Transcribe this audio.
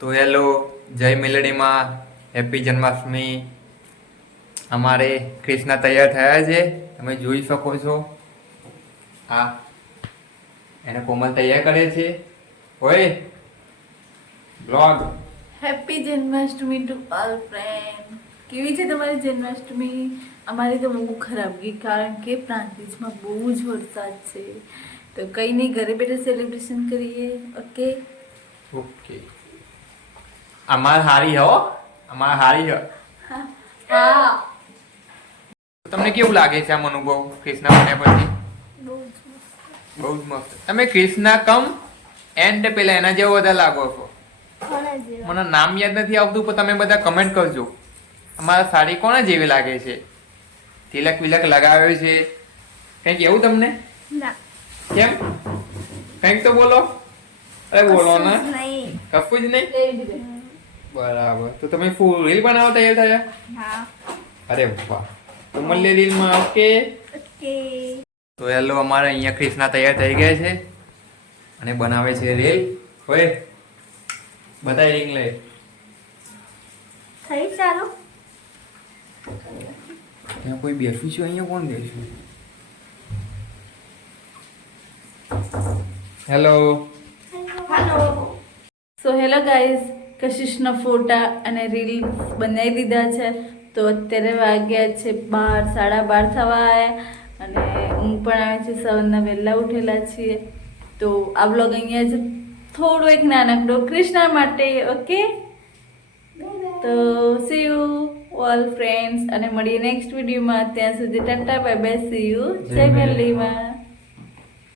તો હેલો જય મિલડીમાં હેપી જન્માષ્ટમી. અમારે ક્રિષ્ના તૈયાર થયા છે તમે જોઈ શકો છો. આ એને કોમલ તૈયાર કરે છે. ઓય blog happy Janmashtami to all friend કેવી છે તમારી જન્માષ્ટમી? અમારી તો બહુ ખરાબ ગઈ કારણ કે પ્રાંતિજમાં બહુ જ વરસાદ છે. તો કંઈ નહીં ઘરે બેઠા સેલિબ્રેશન કરીએ. ઓકે ઓકે અમાર હારી હો. અમાર હારી હ. હા. તમને કેવું લાગે છે આમ અનુભવ કૃષ્ણ બન્યા પછી? બહુ જ મસ્ત. બહુ જ મસ્ત. તમે કૃષ્ણ કમ એન્ડ પેલા એના જેવો બધા લાગો છો? મને નામ યાદ નથી આવતું પણ તમે બધા કમેન્ટ કરજો. અમારા સાડી કોના જેવી લાગે છે? તિલક વિલક લગાવ્યો છે. કંઈક એવું તમને? કેમ? કંઈક તો બોલો. અરે બોલો ને. કશું જ નહીં. બરાબર. તો તમે ફૂલ રીલ બનાવવા તૈયાર થયા? હા. અરે વાહ. તો મળીએ રીલમાં ઓકે? ઓકે. તો હેલો અમારે અહીંયા ક્રિષ્ના તૈયાર થઈ ગયા છે અને બનાવે છે રીલ હોય બતાય રીંગ લઈ. થઈ ચાલો? ત્યાં કોઈ બેસ્યું છે અહીંયા? કોણ બેસ્યું hello. Hello. So hello guys કશિશના ફોટા અને રીલ બનાવી દીધા છે. તો અત્યારે વાગ્યા છે બાર સાડા બાર થવા આવ્યા અને ઊંઘ પણ આવે છે સવારના વહેલા ઉઠેલા છીએ. તો આ બ્લોગ અહીંયા જ થોડો એક નાનકડો કૃષ્ણા માટે ઓકે? તો સી યુ ઓલ ફ્રેન્ડ્સ અને મળીએ નેક્સ્ટ વિડીયોમાં ત્યાં સુધી tata bye bye see you Jai મેલીમાં